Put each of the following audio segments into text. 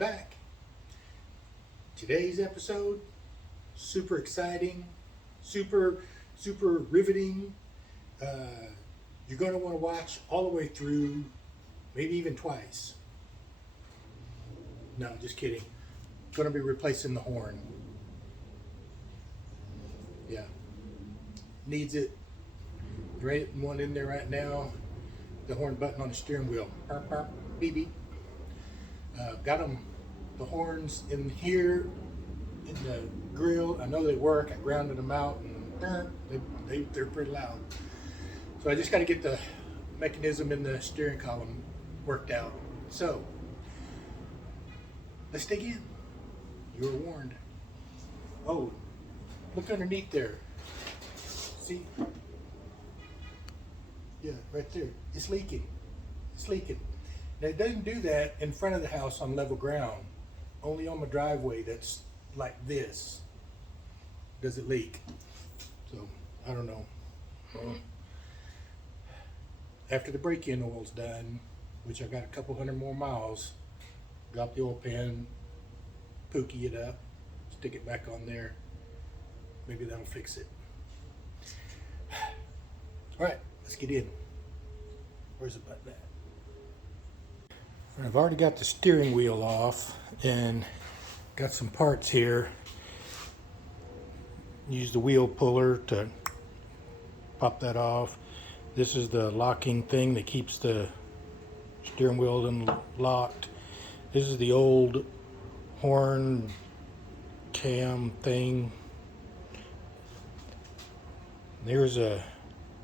I'm back. Today's episode, super exciting, super riveting. You're going to want to watch all the way through, maybe even twice. No, just kidding. Going to be replacing the horn. Yeah, needs it. Right, one in there right now. The horn button on the steering wheel. Burp, burp, beep, beep. Got them, the horns in here in the grill. I know they work. I grounded them out, and they're pretty loud. So I just got to get the mechanism in the steering column worked out. So let's dig in. You were warned. Oh, look underneath there. See? Yeah, right there. It's leaking. It's leaking. Now, it doesn't do that in front of the house on level ground. Only on my driveway that's like this does it leak. So, I don't know. After the break-in oil's done, which I've got a couple hundred more miles, drop the oil pan, pookie it up, stick it back on there. Maybe that'll fix it. All right, let's get in. Where's the button at? I've already got the steering wheel off and got some parts here. Use the wheel puller to pop that off. This is the locking thing that keeps the steering wheel locked. This is the old horn cam thing. There's a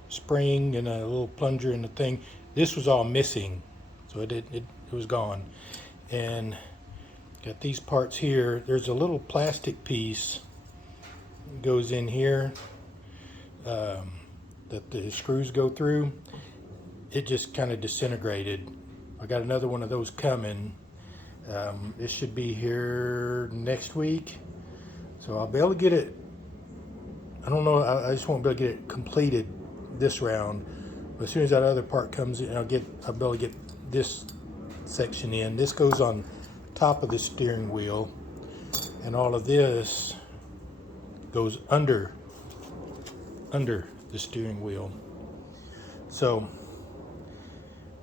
spring and a little plunger in the thing. This was all missing, so it was gone. And got these parts here. There's a little plastic piece that goes in here that the screws go through. It just kind of disintegrated. I got another one of those coming. It should be here next week, so I'll be able to get it. I don't know, I just won't be able to get it completed this round, but as soon as that other part comes in, I'll be able to get this section in. This goes on top of the steering wheel, and all of this goes under the steering wheel. So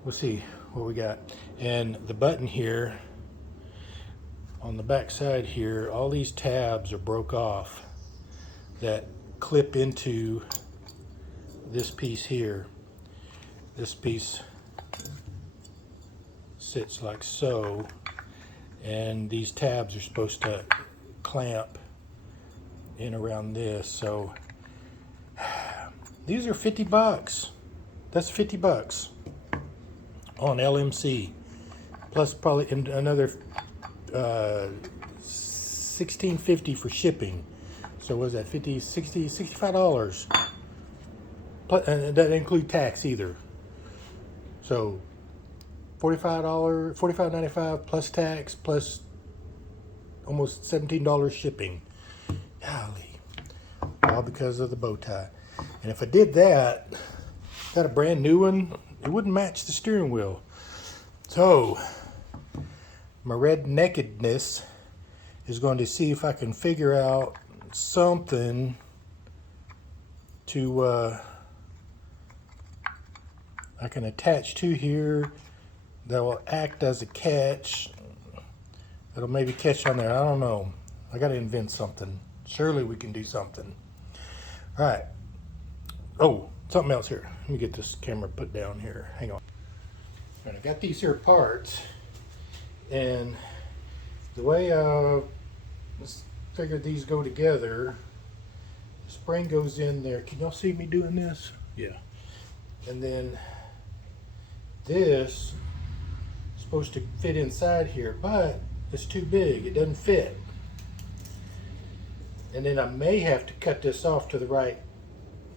we'll see what we got. And the button here on the back side here, all these tabs are broke off that clip into this piece here. This piece sits like so, and these tabs are supposed to clamp in around this. So these are $50. That's $50 on LMC, plus probably another $16.50 for shipping. So what is that, $50, $60, $65? Plus, and that doesn't include tax either. So $45.95 plus tax, plus almost $17 shipping. Golly, all because of the bow tie. And if I did that, got a brand new one, it wouldn't match the steering wheel. So my red nakedness is going to see if I can figure out something to I can attach to here that will act as a catch. That'll maybe catch on there. I don't know. I got to invent something. Surely we can do something. All right. Oh, something else here. Let me get this camera put down here. Hang on. All right, I got these here parts, and the way I figured these go together, the spring goes in there. Can y'all see me doing this? Yeah. And then this is supposed to fit inside here, but it's too big. It doesn't fit. And then I may have to cut this off to the right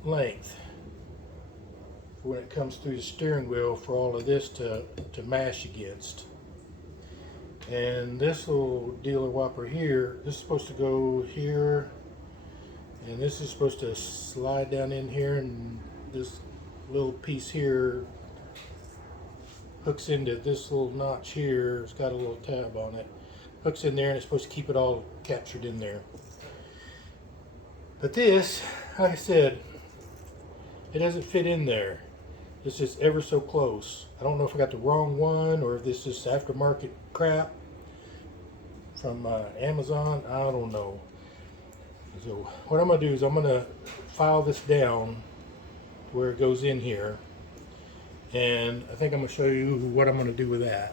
length when it comes through the steering wheel for all of this to mash against. And this little dealer whopper here, this is supposed to go here, and this is supposed to slide down in here, and this little piece here hooks into this little notch here. It's got a little tab on it. hooks in there, and it's supposed to keep it all captured in there. But this, like I said, it doesn't fit in there. It's just ever so close. I don't know if I got the wrong one or if this is aftermarket crap from Amazon. I don't know. So what I'm going to do is I'm going to file this down where it goes in here. And I think I'm going to show you what I'm going to do with that.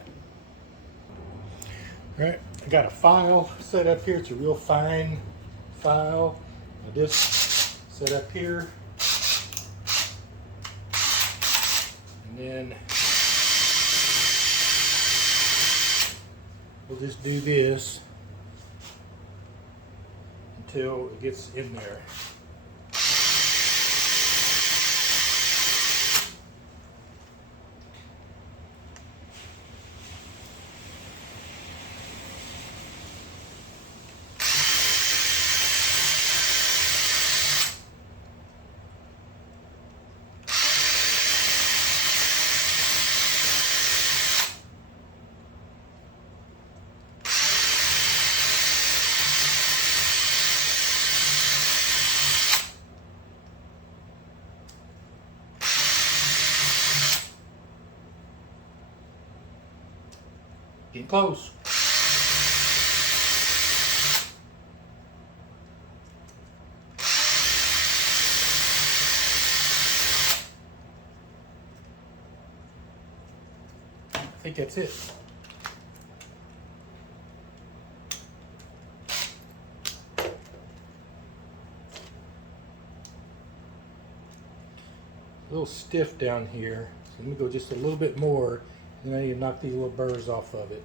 All right, I got a file set up here. It's a real fine file. This set up here. And then we'll just do this until it gets in there. Getting close. I think that's it. A little stiff down here, so let me go just a little bit more. And then you knock these little burrs off of it.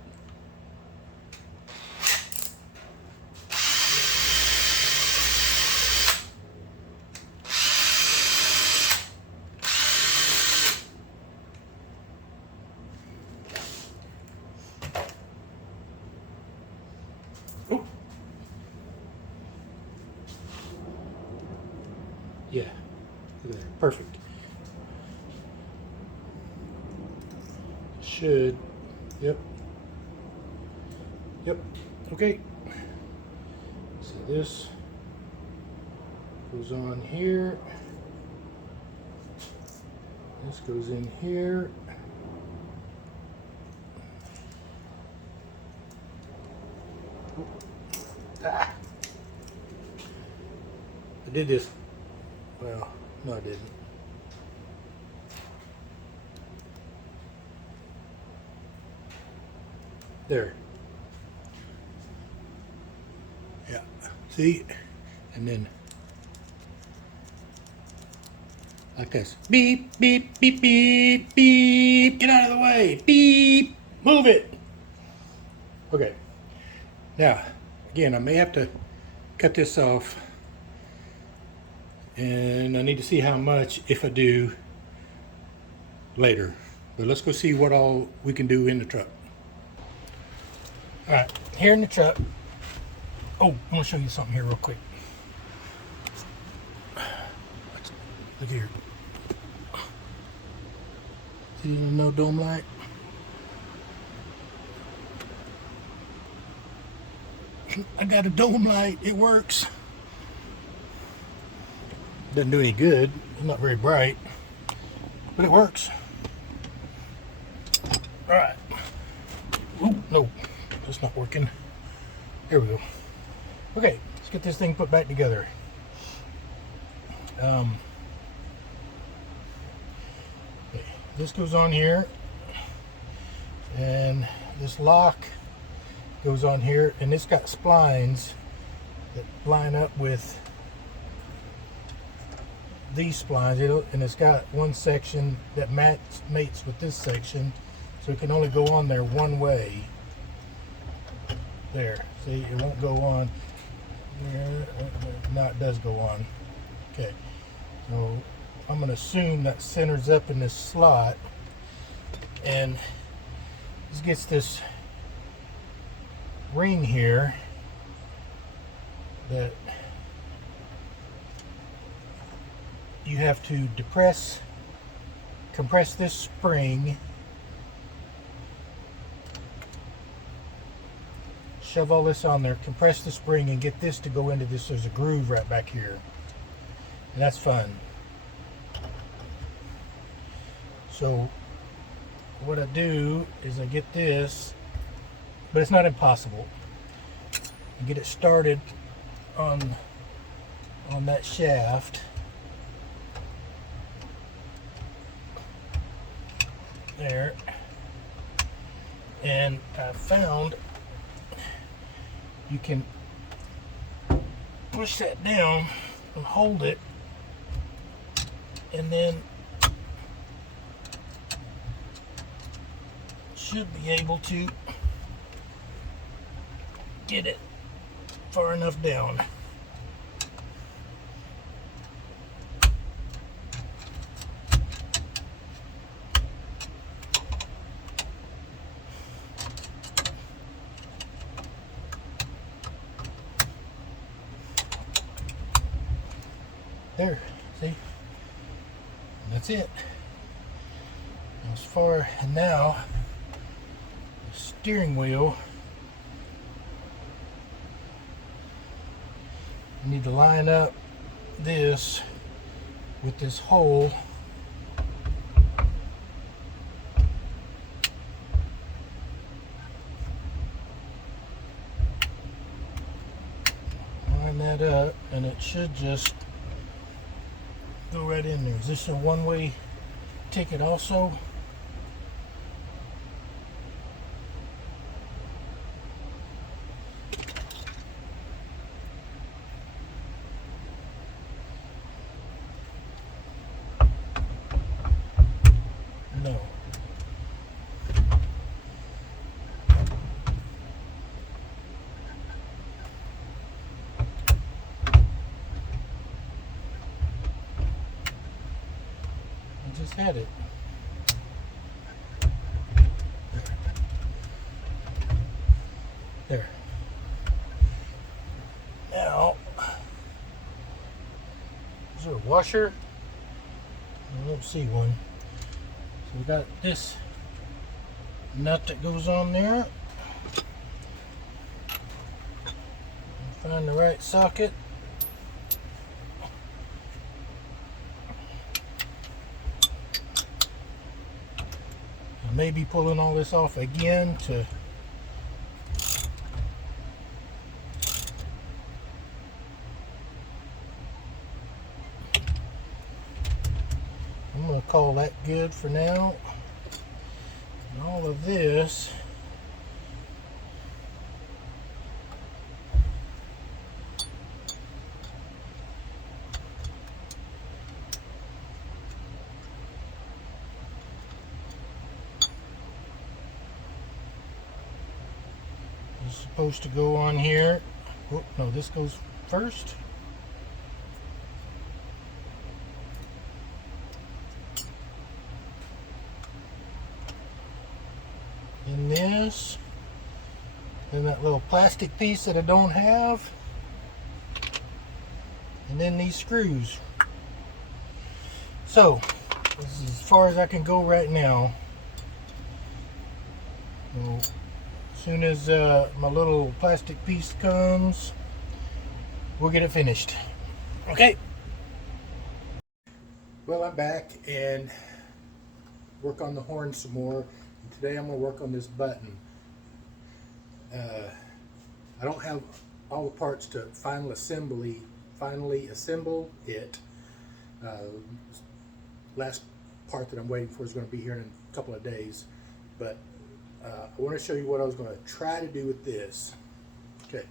Ooh. Yeah, look at that. Perfect. Should, yep, okay. So this goes on here, this goes in here, I did this, well, no I didn't. There. Yeah. See? And then like this. Beep, beep, beep, beep, beep. Get out of the way. Beep. Move it. Okay. Now, again, I may have to cut this off. And I need to see how much, if I do, later. But let's go see what all we can do in the truck. All right, here in the truck. Oh, I want to show you something here real quick. Look here. See the no dome light? I got a dome light. It works. Doesn't do any good. It's not very bright, but it works. All right. Ooh, no. It's not working. There we go. Okay, let's get this thing put back together. Okay, this goes on here, and this lock goes on here, and it's got splines that line up with these splines, and it's got one section that mates with this section, so it can only go on there one way. There, see, it won't go on there. Now it does go on. Okay, so I'm going to assume that centers up in this slot, and this gets this ring here that you have to compress this spring shove all this on there, compress the spring, and get this to go into this. There's a groove right back here, and that's fun. So what I do is I get this, but it's not impossible. I get it started on that shaft. There. And I found you can push that down and hold it, and then should be able to get it far enough down. There, see? And that's it. As far now, the steering wheel, I need to line up this with this hole. Line that up, and it should just go right in there. Is this a one-way ticket also? No. Just had it. There. Now, is there a washer? I don't see one. So we got this nut that goes on there. Find the right socket. Maybe pulling all this off again to I'm going to call that good for now. And all of this is supposed to go on here. Oh, no, this goes first. In this. Then that little plastic piece that I don't have. And then these screws. So, this is as far as I can go right now. So, as soon as my little plastic piece comes, we'll get it finished. Okay. Well, I'm back and work on the horn some more. And today I'm going to work on this button. I don't have all the parts to finally assemble it. Last part that I'm waiting for is going to be here in a couple of days. But I want to show you what I was going to try to do with this. Okay.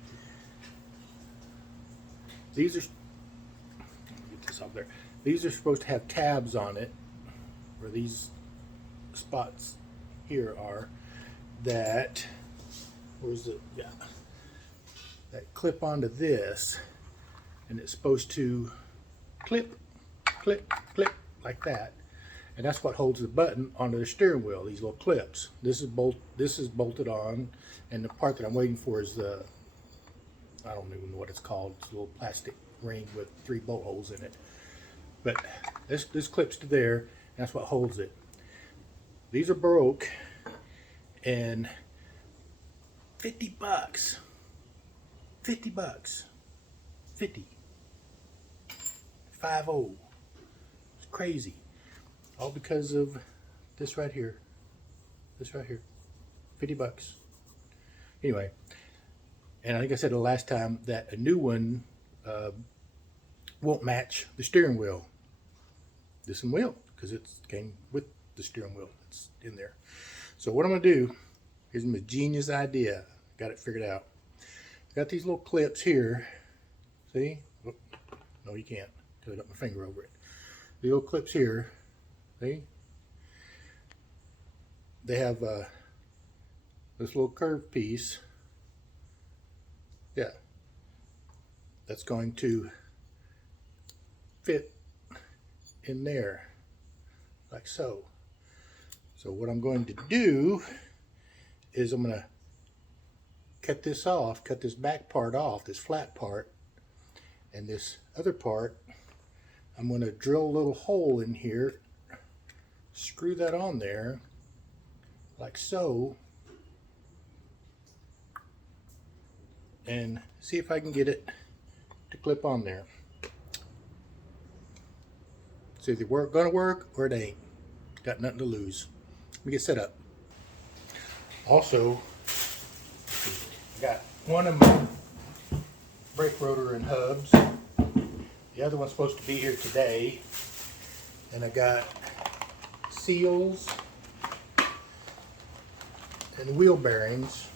These are, get this off there. These are supposed to have tabs on it, where these spots here are, that, where's the, yeah, that clip onto this, and it's supposed to clip, clip, clip, like that. And that's what holds the button onto the steering wheel, these little clips. This is bolted on, and the part that I'm waiting for is the, I don't even know what it's called. It's a little plastic ring with 3 bolt holes in it. But this clips to there, and that's what holds it. These are broke, and $50 $50. 50. 50. It's crazy. All because of this right here. This right here. $50. Anyway, and I think I said the last time that a new one won't match the steering wheel. This one will, because it came with the steering wheel. It's in there. So what I'm going to do, here's my genius idea. Got it figured out. Got these little clips here. See? Oh, no, you can't, because I got my finger over it. The little clips here. See? They have this little curved piece. Yeah. That's going to fit in there, like so. So what I'm going to do is I'm going to cut this off, cut this back part off, this flat part, and this other part, I'm going to drill a little hole in here, screw that on there, like so, and see if I can get it to clip on there. It's either gonna work or it ain't. Got nothing to lose. Let me get set up. Also, I got one of my brake rotor and hubs. The other one's supposed to be here today. And I got seals and wheel bearings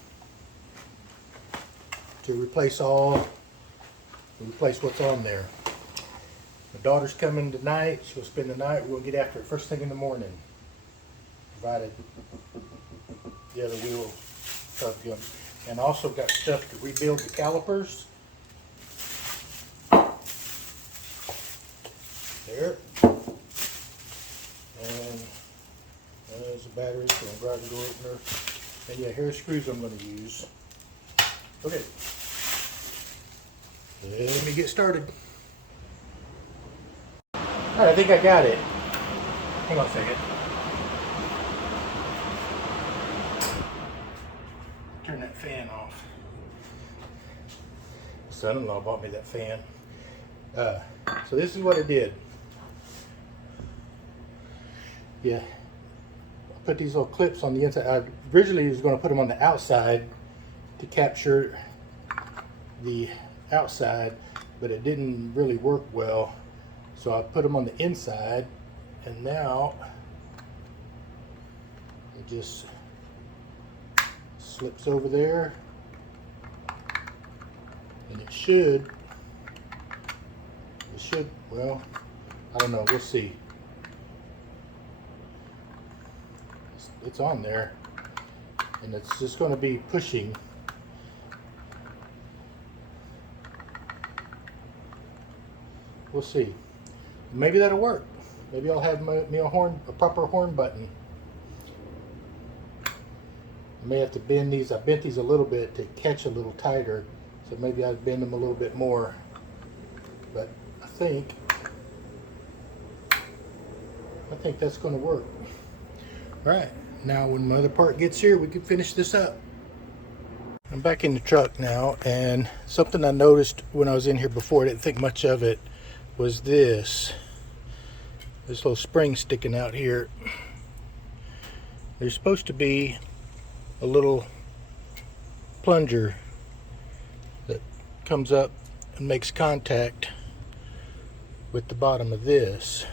to replace what's on there. My daughter's coming tonight. She'll spend the night. We'll get after it first thing in the morning, provided the other wheel stuff goes. And also got stuff to rebuild the calipers. There. And there's the battery for the garage door opener. And yeah, here's screws I'm going to use. Okay. Let me get started. Alright, I think I got it. Hang on a second. Turn that fan off. Son-in-law bought me that fan. So this is what I did. Yeah, I put these little clips on the inside. I originally was going to put them on the outside to capture the outside, but it didn't really work well. So I put them on the inside, and now it just slips over there, and it should, well, I don't know, we'll see. It's on there, and it's just going to be pushing. We'll see. Maybe that'll work. Maybe I'll have a proper horn button. I may have to bend these. I bent these a little bit to catch a little tighter, so maybe I'd bend them a little bit more. But I think that's going to work. All right. Now when my other part gets here, we can finish this up. I'm back in the truck now, and something I noticed when I was in here before, I didn't think much of it, was this little spring sticking out here. There's supposed to be a little plunger that comes up and makes contact with the bottom of this.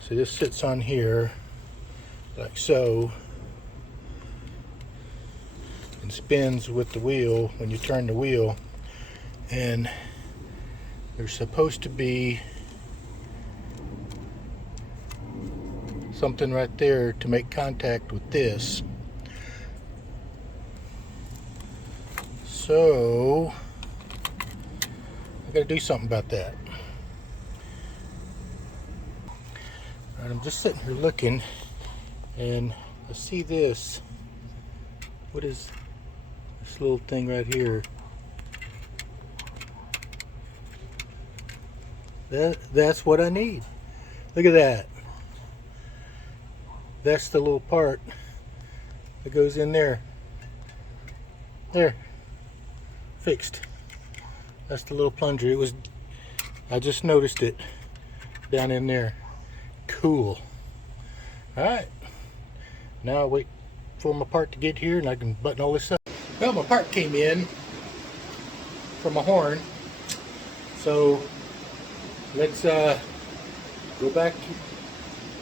So this sits on here like so and spins with the wheel when you turn the wheel, and there's supposed to be something right there to make contact with this. So I gotta do something about that. All right, I'm just sitting here looking, and I see this. What is this little thing right here? That's what I need. Look at that. That's the little part that goes in there. There. fixed. That's the little plunger. I just noticed it down in there. Cool. Alright. Now I wait for my part to get here and I can button all this up. Well, my part came in from my horn. So let's go back,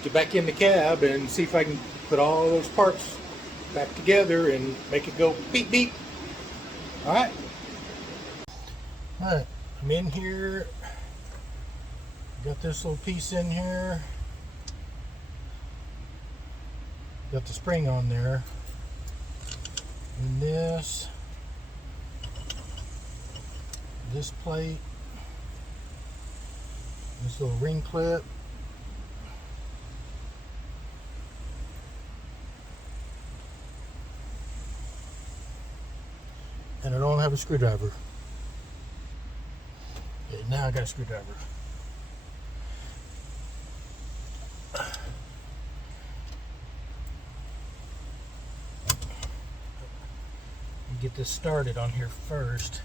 get back in the cab and see if I can put all those parts back together and make it go beep beep. Alright. Alright, I'm in here. Got this little piece in here. Got the spring on there. And this plate. This little ring clip. And I don't have a screwdriver. Okay, now I got a screwdriver. Get this started on here first.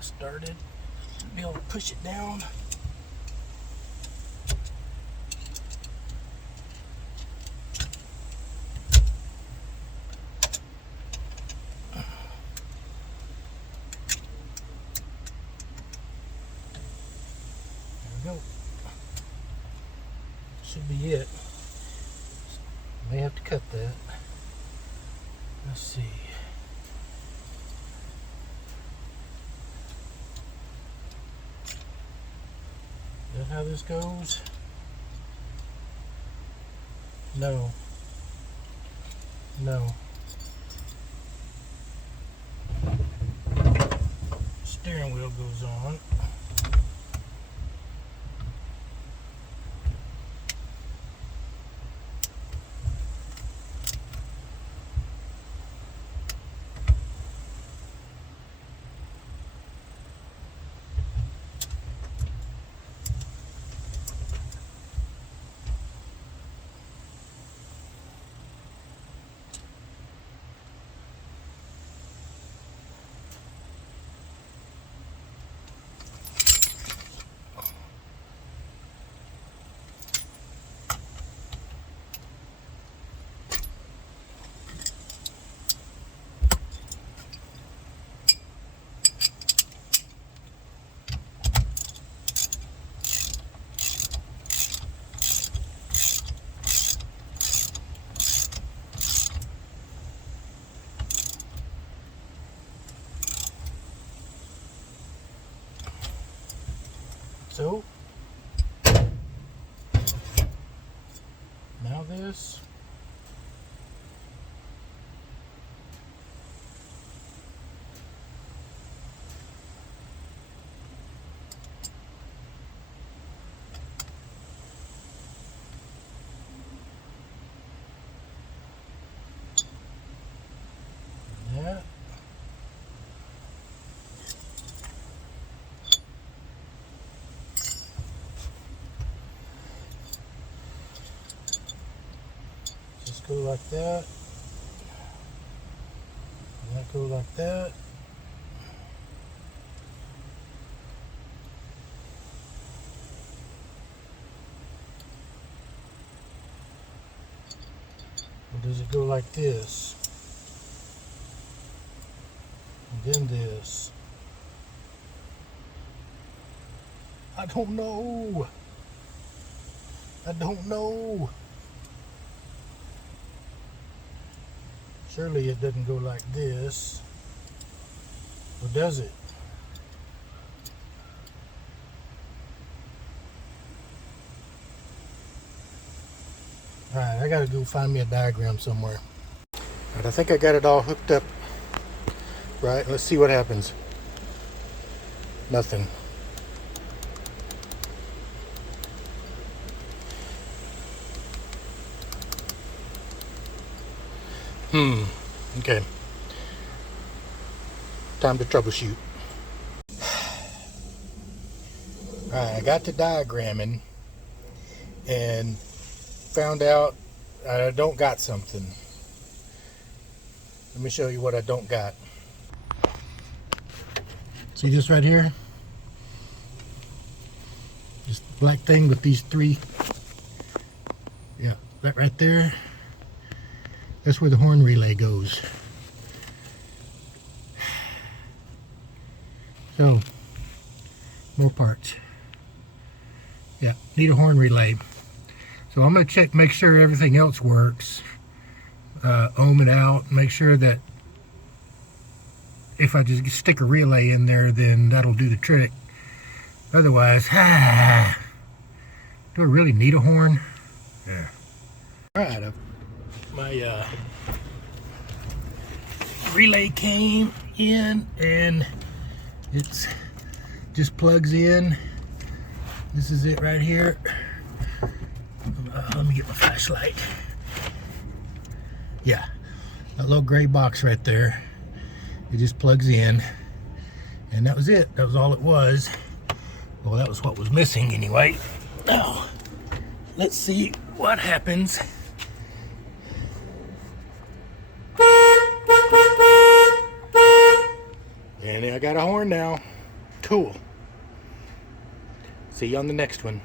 Started, be able to push it down. There we go. Should be it. May have to cut that. Let's see. Is that how this goes? No. No. Steering wheel goes on. So now this. That. Just go like that. And that go like that. Or does it go like this? And then this? I don't know. I don't know. Surely it doesn't go like this. Or does it? Alright, I gotta go find me a diagram somewhere. Alright, I think I got it all hooked up. Right, let's see what happens. Nothing. Okay. Time to troubleshoot. Alright, I got to diagramming and found out I don't got something. Let me show you what I don't got. See this right here? This black thing with these three. Yeah, that right there. That's where the horn relay goes. So, more parts. Yeah, need a horn relay. So I'm going to check, make sure everything else works. Ohm it out, make sure that if I just stick a relay in there, then that'll do the trick. Otherwise, do I really need a horn? Yeah. Alright, my relay came in and it's just plugs in. This is it right here. Let me get my flashlight. Yeah, that little gray box right there. It just plugs in, and that was it. That was all it was. Well, that was what was missing anyway. Now, let's see what happens. And I got a horn now. Cool. See you on the next one.